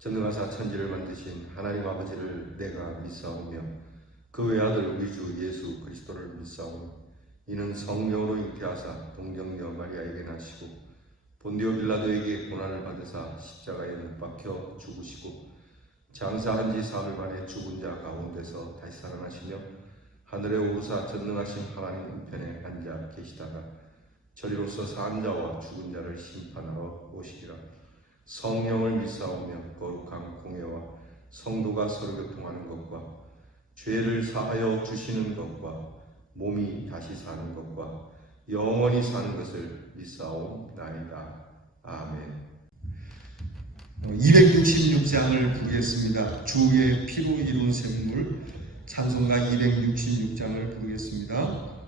전능하사 천지를 만드신 하나님 아버지를 내가 믿사오며 그 외아들 우리 주 예수 그리스도를 믿사오니 이는 성령으로 잉태하사 동정녀 마리아에게 나시고 본디오 빌라도에게 고난을 받으사 십자가에 못 박혀 죽으시고 장사한 지 사흘 만에 죽은 자 가운데서 다시 살아나시며 하늘에 오르사 전능하신 하나님 우편에 앉아 계시다가 저리로서 산 자와 죽은 자를 심판하러 오시리라. 성령을 믿사오며 거룩한 공예와 성도가 서로 교통하는 것과 죄를 사하여 주시는 것과 몸이 다시 사는 것과 영원히 사는 것을 믿사옵나이다. 아멘. 266장을 부르겠습니다. 주의 피로 이룬 샘물 찬송가 266장을 부르겠습니다.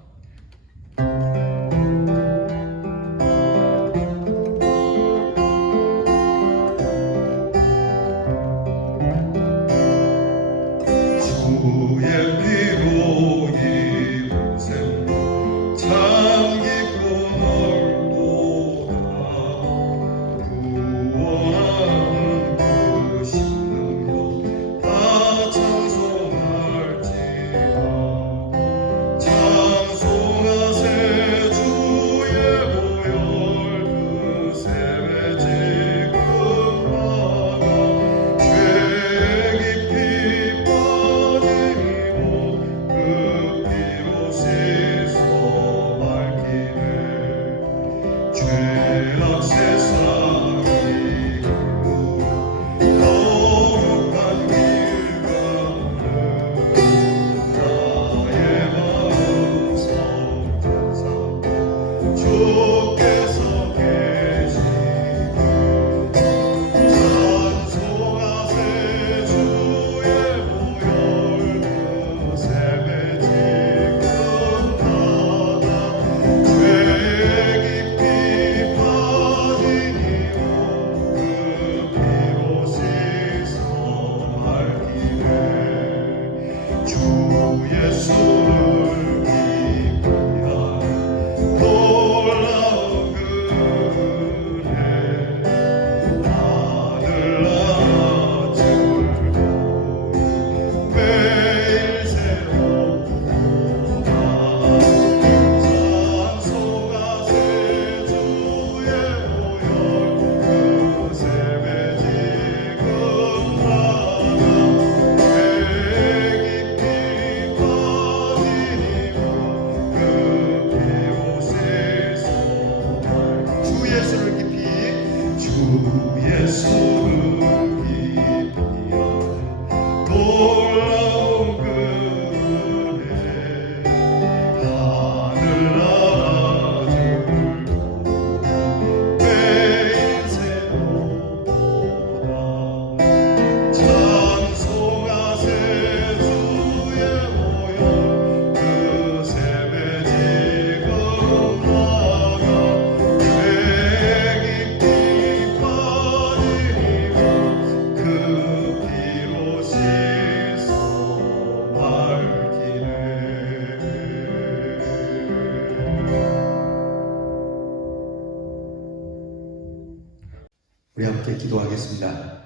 우리 함께 기도하겠습니다.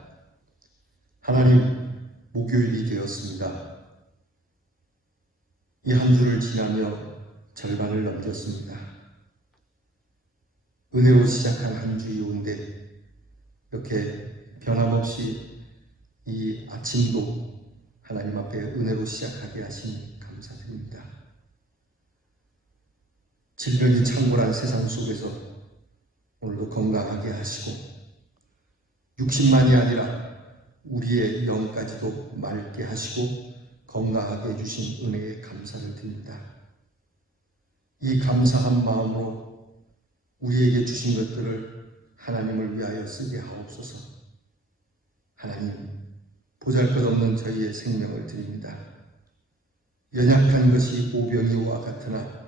하나님, 목요일이 되었습니다. 이 한 주를 지나며 절반을 넘겼습니다. 은혜로 시작한 한 주이온데 이렇게 변함없이 이 아침도 하나님 앞에 은혜로 시작하게 하시니 감사드립니다. 질병이 창궐한 세상 속에서 오늘도 건강하게 하시고 육신만이 아니라 우리의 영까지도 맑게 하시고 건강하게 해주신 은혜에 감사를 드립니다. 이 감사한 마음으로 우리에게 주신 것들을 하나님을 위하여 쓰게 하옵소서. 하나님, 보잘것없는 저희의 생명을 드립니다. 연약한 것이 오병이와 같으나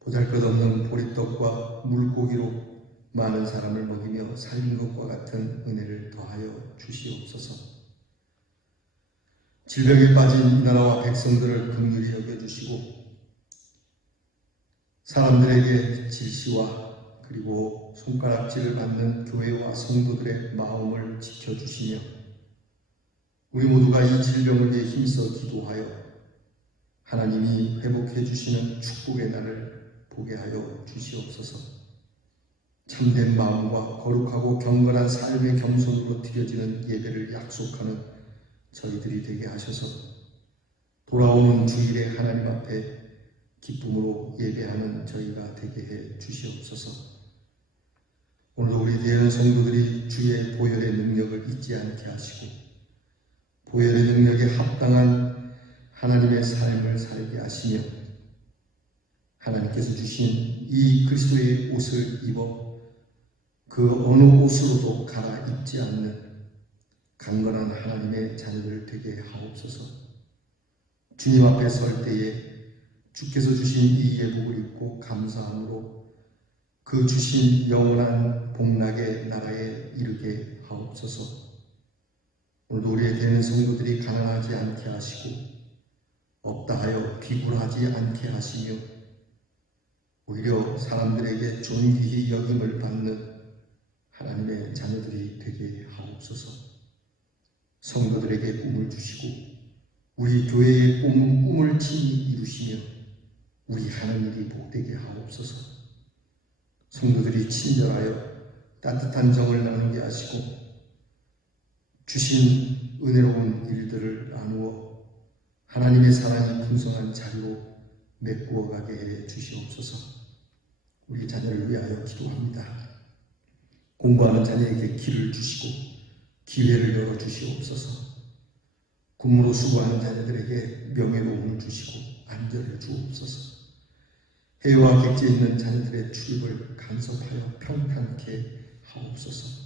보잘것없는 보리떡과 물고기로 많은 사람을 먹이며 살린 것과 같은 은혜를 더하여 주시옵소서. 질병에 빠진 이 나라와 백성들을 긍휼히 여겨주시고 사람들에게 질시와 그리고 손가락질을 받는 교회와 성도들의 마음을 지켜주시며 우리 모두가 이 질병을 위해 힘써 기도하여 하나님이 회복해 주시는 축복의 날을 보게 하여 주시옵소서. 참된 마음과 거룩하고 경건한 삶의 겸손으로 드려지는 예배를 약속하는 저희들이 되게 하셔서 돌아오는 주일에 하나님 앞에 기쁨으로 예배하는 저희가 되게 해 주시옵소서. 오늘도 우리 대한 성도들이 주의 보혈의 능력을 잊지 않게 하시고 보혈의 능력에 합당한 하나님의 삶을 살게 하시며 하나님께서 주신 이 그리스도의 옷을 입어 그 어느 옷으로도 갈아입지 않는 강건한 하나님의 자녀들 되게 하옵소서. 주님 앞에 설 때에 주께서 주신 이 예복을 입고 감사함으로 그 주신 영원한 복락의 나라에 이르게 하옵소서. 오늘도 우리의 되는 성도들이 가난하지 않게 하시고 없다 하여 비굴하지 않게 하시며 오히려 사람들에게 존귀히 여김을 받는 하나님의 자녀들이 되게 하옵소서. 성도들에게 꿈을 주시고 우리 교회의 꿈을 친히 이루시며 우리 하는 일이 복되게 하옵소서. 성도들이 친절하여 따뜻한 정을 나누게 하시고 주신 은혜로운 일들을 나누어 하나님의 사랑이 풍성한 자리로 메꾸어 가게 해 주시옵소서. 우리 자녀를 위하여 기도합니다. 공부하는 자녀에게 길을 주시고 기회를 열어 주시옵소서. 군무로 수고하는 자녀들에게 명예로움을 주시고 안전을 주옵소서. 해외와 객지에 있는 자녀들의 출입을 간섭하여 평탄케 하옵소서.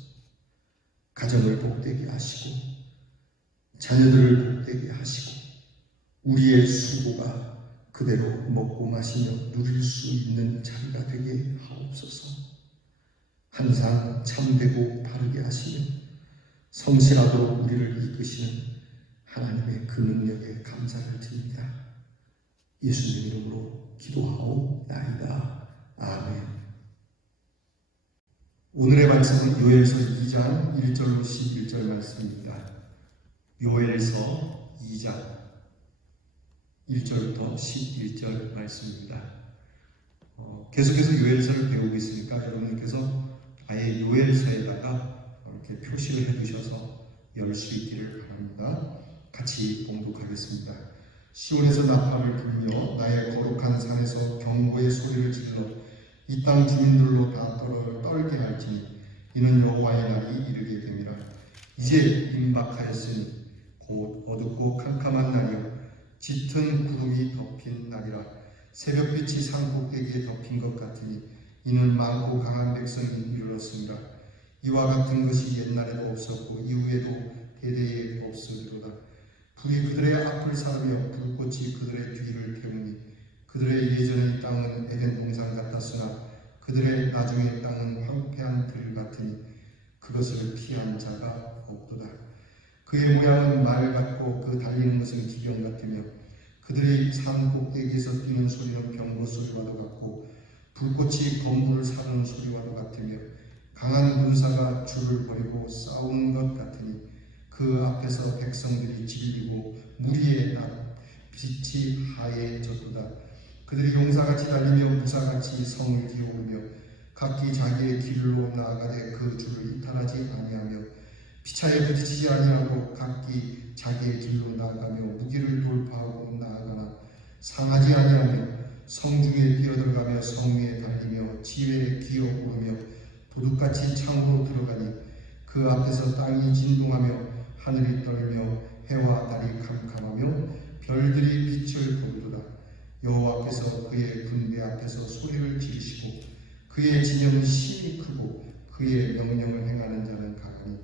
가정을 복되게 하시고 자녀들을 복되게 하시고 우리의 수고가 그대로 먹고 마시며 누릴 수 있는 자리가 되게 하옵소서. 항상 참되고 바르게 하시며 성실하도록 우리를 이끄시는 하나님의 그 능력에 감사를 드립니다. 예수님 이름으로 기도하옵나이다. 아멘. 오늘의 말씀은 요엘서 2장 1절로 11절 말씀입니다. 요엘서 2장 1절부터 11절 말씀입니다. 계속해서 요엘서를 배우고 있으니까 여러분께서 아예 요엘서에다가 이렇게 표시를 해두셔서 열 수 있기를 바랍니다. 같이 봉독하겠습니다. 시온에서 나팔을 불며 나의 거룩한 산에서 경고의 소리를 질러 이 땅 주민들로 다 떨게 할지니 이는 여호와의 날이 이르게 됨이라. 이제 임박하였으니 곧 어둡고 캄캄한 날이요 짙은 구름이 덮인 날이라. 새벽빛이 산 꼭대기에 덮인 것 같으니 이는 많고 강한 백성이 이르렀습니다. 이와 같은 것이 옛날에도 없었고 이후에도 대대에 없으리로다. 불이 그들의 앞을 사르며 불꽃이 그들의 뒤를 태우니 그들의 예전의 땅은 에덴 동산 같았으나 그들의 나중의 땅은 황폐한 들 같으니 그것을 피한 자가 없도다. 그의 모양은 말 같고 그 달리는 것은 기병 같으며 그들의 산 꼭대기에서 뛰는 소리는 병거 소리와도 같고 불꽃이 건물을 사르는 소리와도 같으며 강한 군사가 줄을 버리고 싸우는 것 같으니 그 앞에서 백성들이 질리고 무리의 빛이 하얘졌도다. 그들이 용사같이 달리며 무사같이 성을 뒤오르며 각기 자기의 길로 나아가되 그 줄을 이탈하지 아니하며 피차에 부딪히지 아니하고 각기 자기의 길로 나아가며 무기를 돌파하고 나아가나 상하지 아니하며 성중에 뛰어들어가며 성 위에 달리며 지회에 기어오르며 도둑같이 창으로 들어가니 그 앞에서 땅이 진동하며 하늘이 떨며 해와 달이 캄캄하며 별들이 빛을 보이도다. 여호와께서 그의 군대 앞에서 소리를 지르시고 그의 진영은 심히 크고 그의 명령을 행하는 자는 강하니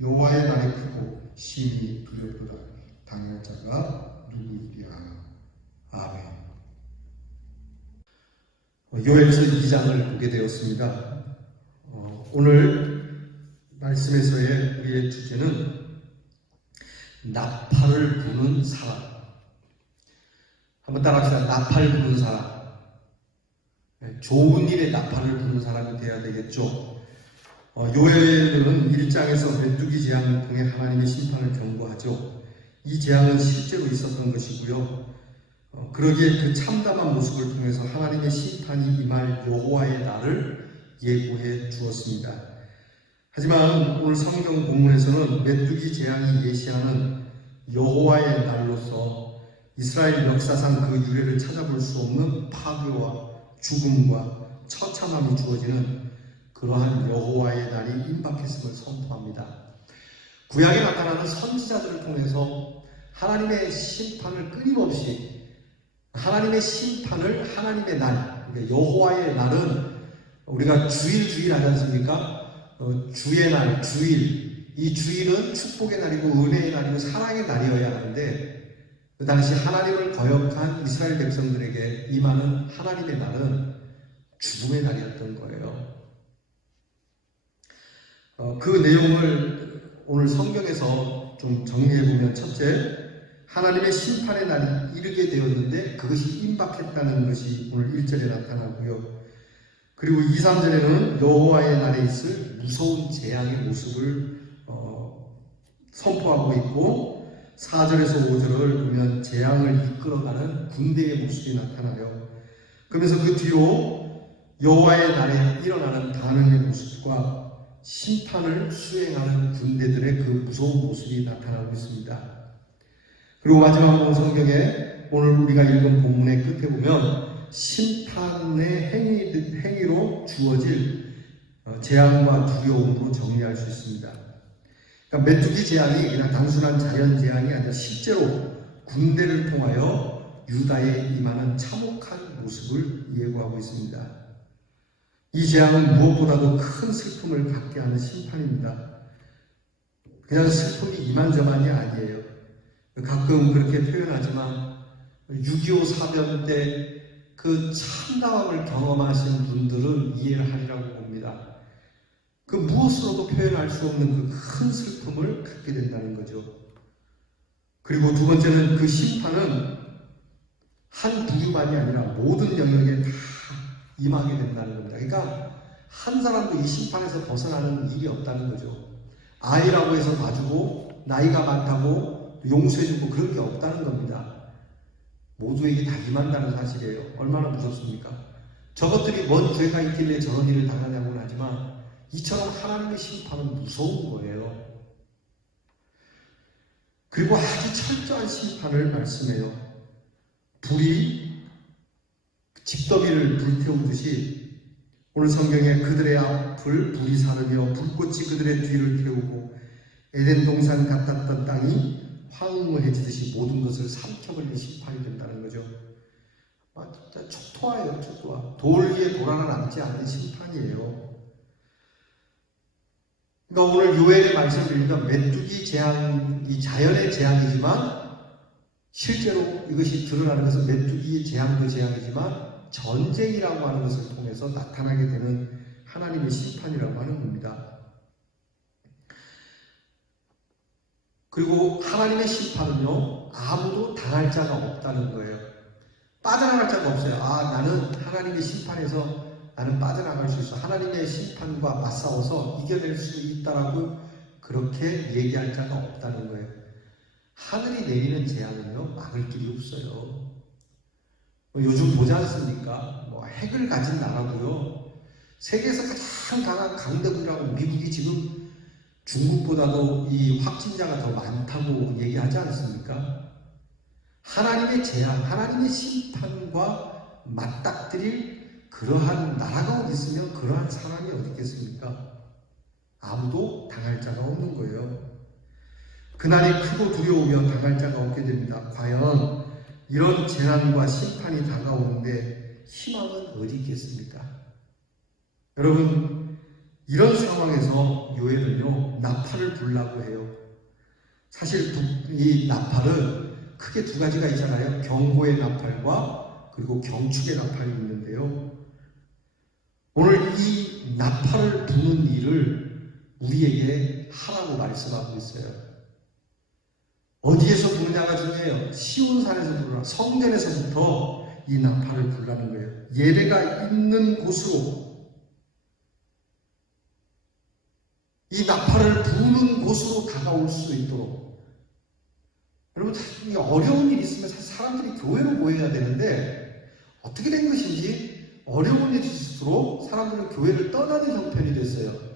여호와의 날이 크고 심히 두렵도다. 당할 자가 누구이랴. 아멘. 요엘서 2장을 보게 되었습니다. 오늘 말씀에서의 우리의 주제는 나팔을 부는 사람. 한번 따라합시다. 나팔 부는 사람. 좋은 일에 나팔을 부는 사람이 되어야 되겠죠. 요엘은 1장에서 메뚜기 재앙을 통해 하나님의 심판을 경고하죠. 이 재앙은 실제로 있었던 것이고요. 그러기에 그 참담한 모습을 통해서 하나님의 심판이 임할 여호와의 날을 예고해 주었습니다. 하지만 오늘 성경 본문에서는 메뚜기 재앙이 예시하는 여호와의 날로서 이스라엘 역사상 그 유래를 찾아볼 수 없는 파괴와 죽음과 처참함이 주어지는 그러한 여호와의 날이 임박했음을 선포합니다. 구약에 나타나는 선지자들을 통해서 하나님의 심판을 끊임없이 하나님의 심판을 하나님의 날, 그러니까 여호와의 날은 우리가 주일 하지 않습니까? 주의 날, 주일. 이 주일은 축복의 날이고 은혜의 날이고 사랑의 날이어야 하는데 그 당시 하나님을 거역한 이스라엘 백성들에게 임하는 하나님의 날은 죽음의 날이었던 거예요. 그 내용을 오늘 성경에서 좀 정리해보면, 첫째, 하나님의 심판의 날이 이르게 되었는데 그것이 임박했다는 것이 오늘 1절에 나타나고요. 그리고 2, 3절에는 여호와의 날에 있을 무서운 재앙의 모습을 선포하고 있고, 4절에서 5절을 보면 재앙을 이끌어가는 군대의 모습이 나타나요. 그러면서 그 뒤로 여호와의 날에 일어나는 반응의 모습과 심판을 수행하는 군대들의 그 무서운 모습이 나타나고 있습니다. 그리고 마지막으로 성경에 오늘 우리가 읽은 본문의 끝에 보면 심판의 행위로 주어질 재앙과 두려움으로 정리할 수 있습니다. 그러니까 메뚜기 재앙이 그냥 단순한 자연 재앙이 아니라 실제로 군대를 통하여 유다에 임하는 참혹한 모습을 예고하고 있습니다. 이 재앙은 무엇보다도 큰 슬픔을 갖게 하는 심판입니다. 그냥 슬픔이 이만저만이 아니에요. 가끔 그렇게 표현하지만 6.25 사변 때 그 참담함을 경험하신 분들은 이해를 하리라고 봅니다. 그 무엇으로도 표현할 수 없는 그 큰 슬픔을 갖게 된다는 거죠. 그리고 두 번째는 그 심판은 한 부류만이 아니라 모든 영역에 다 임하게 된다는 겁니다. 그러니까 한 사람도 이 심판에서 벗어나는 일이 없다는 거죠. 아이라고 해서 봐주고 나이가 많다고 용서해주고 그런 게 없다는 겁니다. 모두에게 다 임한다는 사실이에요. 얼마나 무섭습니까? 저것들이 뭔 죄가 있길래 저런 일을 당하냐고는 하지만 이처럼 하나님의 심판은 무서운 거예요. 그리고 아주 철저한 심판을 말씀해요. 불이 집더미를 불태우듯이 오늘 성경에 그들의 앞을 불이 사르며 불꽃이 그들의 뒤를 태우고 에덴 동산 같았던 땅이 황무해지듯이 모든 것을 삼켜버리는 심판이 된다는 거죠. 진짜 초토화예요, 초토화. 돌 위에 돌 하나 남지 않는 심판이에요. 그러니까 오늘 요엘의 말씀을 읽으면 메뚜기 재앙이 자연의 재앙이지만 실제로 이것이 드러나는 것은 메뚜기의 재앙도 재앙이지만 전쟁이라고 하는 것을 통해서 나타나게 되는 하나님의 심판이라고 하는 겁니다. 그리고 하나님의 심판은요, 아무도 당할 자가 없다는 거예요. 빠져나갈 자가 없어요. 나는 하나님의 심판에서 나는 빠져나갈 수 있어. 하나님의 심판과 맞싸워서 이겨낼 수 있다라고 그렇게 얘기할 자가 없다는 거예요. 하늘이 내리는 재앙은요, 막을 길이 없어요. 요즘 보지 않습니까? 핵을 가진 나라도요, 세계에서 가장 강한 강대국이라고 미국이 지금 중국보다도 이 확진자가 더 많다고 얘기하지 않습니까? 하나님의 재앙, 하나님의 심판과 맞닥뜨릴 그러한 나라가 어디 있으면 그러한 사람이 어디 있겠습니까? 아무도 당할 자가 없는 거예요. 그날이 크고 두려우면 당할 자가 없게 됩니다. 과연 이런 재난과 심판이 다가오는데 희망은 어디 있겠습니까? 여러분, 이런 상황에서 요엘은요, 나팔을 불라고 해요. 사실 이 나팔은 크게 두 가지가 있잖아요. 경고의 나팔과 그리고 경축의 나팔이 있는데요. 오늘 이 나팔을 부는 일을 우리에게 하라고 말씀하고 있어요. 어디에서 부느냐가 중요해요. 시온산에서 부르라. 성전에서부터 이 나팔을 불라는 거예요. 예배가 있는 곳으로, 이 나팔을 부는 곳으로 다가올 수 있도록. 여러분, 사실 어려운 일이 있으면 사실 사람들이 교회로 모여야 되는데 어떻게 된 것인지 어려운 일이 있을수록 사람들은 교회를 떠나는 형편이 됐어요.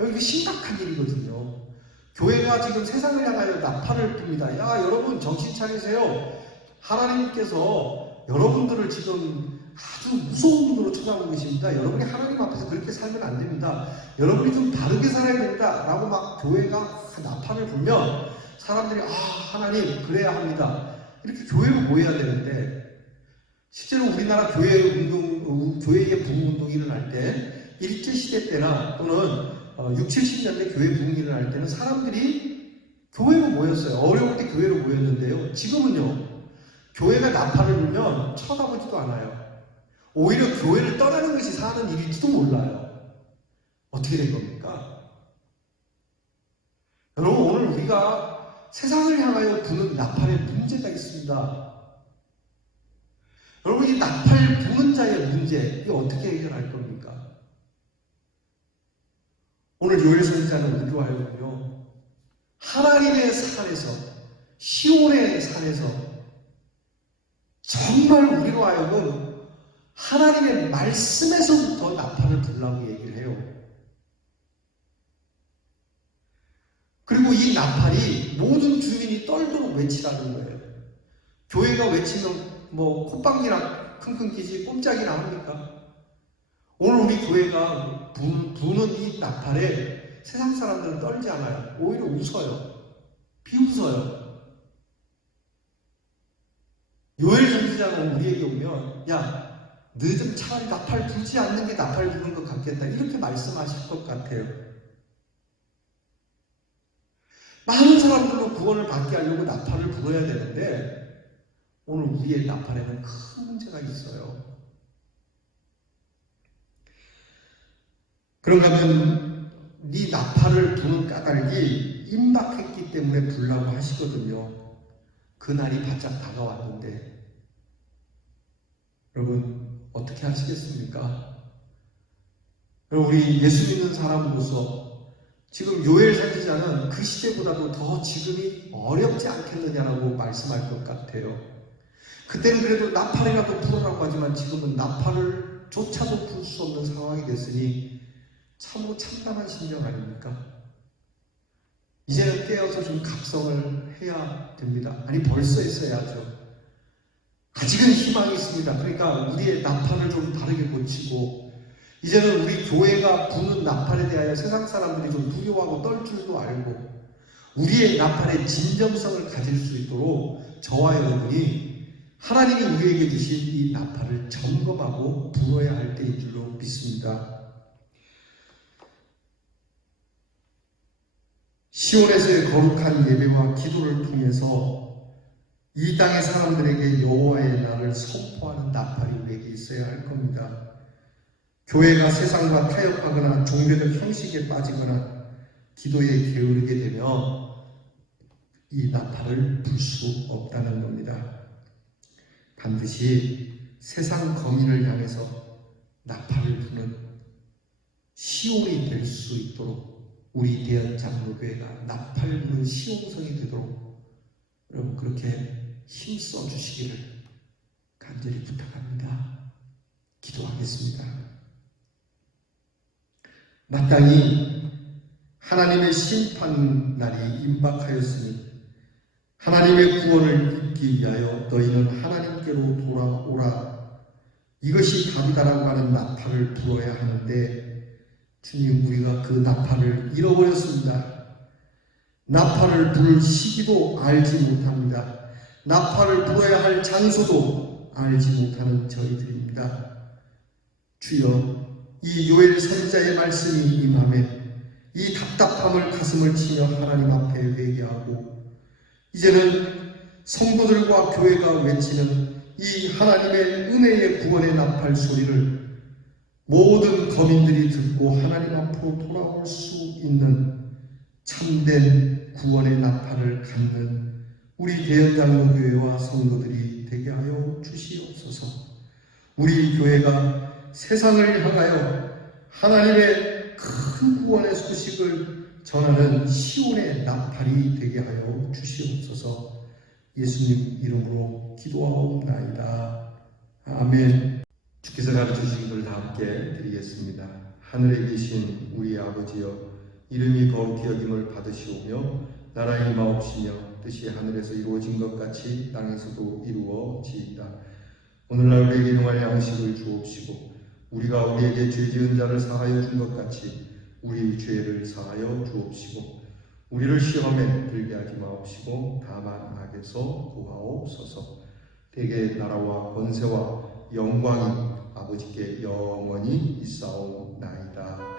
이게 심각한 일이거든요. 교회가 지금 세상을 향하여 나팔을 뿝니다. 야, 여러분 정신 차리세요. 하나님께서 여러분들을 지금 아주 무서운 눈으로 쳐다보고 계십니다. 여러분이 하나님 앞에서 그렇게 살면 안 됩니다. 여러분이 좀 다르게 살아야 됩니다. 라고 막 교회가 나팔을 불면 사람들이 하나님 그래야 합니다. 이렇게 교회로 모여야 되는데, 실제로 우리나라 교회의 부흥운동이 일어날 때, 일제시대 때나 또는 60, 70년대 교회 부흥이 일어날 때는 사람들이 교회로 모였어요. 어려울 때 교회로 모였는데요. 지금은요, 교회가 나팔을 불면 쳐다보지도 않아요. 오히려 교회를 떠나는 것이 사는 일일지도 몰라요. 어떻게 된 겁니까? 여러분, 오늘 우리가 세상을 향하여 부는 나팔에 문제가 있습니다. 여러분, 이 나팔 부는 자의 문제, 이거 어떻게 해결할 겁니까? 오늘 요엘 선지자는 우리로 하여금요, 하나님의 산에서, 시온의 산에서 정말 우리로 하여금 하나님의 말씀에서부터 나팔을 불라고 얘기를 해요. 그리고 이 나팔이 모든 주민이 떨도록 외치라는 거예요. 교회가 외치면 콧방귀나 킁킁 끼지 꼼짝이나 합니까? 오늘 우리 교회가 부는 이 나팔에 세상 사람들은 떨지 않아요. 오히려 웃어요. 비웃어요. 요엘 선지자는 우리에게 오면, 야, 너희들 차라리 나팔 불지 않는 게 나팔 부는 것 같겠다, 이렇게 말씀하실 것 같아요. 많은 사람들로 구원을 받게 하려고 나팔을 불어야 되는데 오늘 우리의 나팔에는 큰 문제가 있어요. 그런가 하면 네 나팔을 부는 까닭이 임박했기 때문에 불라고 하시거든요. 그날이 바짝 다가왔는데 여러분 어떻게 하시겠습니까? 여러분, 우리 예수 믿는 사람으로서 지금 요엘 선지자는 그 시대보다도 더 지금이 어렵지 않겠느냐라고 말씀할 것 같아요. 그때는 그래도 나팔이라도 불어라고 하지만 지금은 나팔을 조차도 불 수 없는 상황이 됐으니 참으로 참담한 심정 아닙니까? 이제는 깨어서 좀 각성을 해야 됩니다. 아니, 벌써 했어야죠. 아직은 희망이 있습니다. 그러니까 우리의 나팔을 좀 다르게 고치고 이제는 우리 교회가 부는 나팔에 대하여 세상 사람들이 좀 두려워하고 떨 줄도 알고 우리의 나팔의 진정성을 가질 수 있도록 저와 여러분이 하나님이 우리에게 주신 이 나팔을 점검하고 불어야 할 때인 줄로 믿습니다. 시온에서의 거룩한 예배와 기도를 통해서 이 땅의 사람들에게 여호와의 날을 선포하는 나팔이 우리에게 있어야 할 겁니다. 교회가 세상과 타협하거나 종교적 형식에 빠지거나 기도에 게으르게 되면 이 나팔을 불 수 없다는 겁니다. 반드시 세상 거민을 향해서 나팔을 부는 시온이 될 수 있도록 우리 대한 장로교회가 나팔 부는 시온성이 되도록 여러분 그렇게 힘써 주시기를 간절히 부탁합니다. 기도하겠습니다. 마땅히 하나님의 심판 날이 임박하였으니 하나님의 구원을 입기 위하여 너희는 하나님께로 돌아오라. 이것이 답이다라고 하는 나팔을 불어야 하는데 주님, 우리가 그 나팔을 잃어버렸습니다. 나팔을 부를 시기도 알지 못합니다. 나팔을 불어야 할 장소도 알지 못하는 저희들입니다. 주여, 이 요엘 선지자의 말씀이 임하매 이 답답함을 가슴을 치며 하나님 앞에 회개하고 이제는 성도들과 교회가 외치는 이 하나님의 은혜의 구원의 나팔 소리를 모든 거민들이 듣고 하나님 앞으로 돌아올 수 있는 참된 구원의 나팔을 갖는 우리 대연장로교회와 성도들이 아버지 되게 하여 주시옵소서. 우리 교회가 세상을 향하여 하나님의 큰 구원의 소식을 전하는 시온의 나팔이 되게 하여 주시옵소서. 예수님 이름으로 기도하옵나이다. 아멘. 주께서 가르쳐주신 것을 다 함께 드리겠습니다. 하늘에 계신 우리 아버지여, 이름이 거룩히 여김을 받으시오며 나라의 임하옵시며 뜻이 하늘에서 이루어진 것 같이 땅에서도 이루어지이다. 오늘날 우리에게 일용할 양식을 주옵시고 우리가 우리에게 죄 지은 자를 사하여 준 것 같이 우리 죄를 사하여 주옵시고 우리를 시험에 들게 하지 마옵시고 다만 악에서 구하옵소서. 대개 나라와 권세와 영광이 아버지께 영원히 있사옵나이다.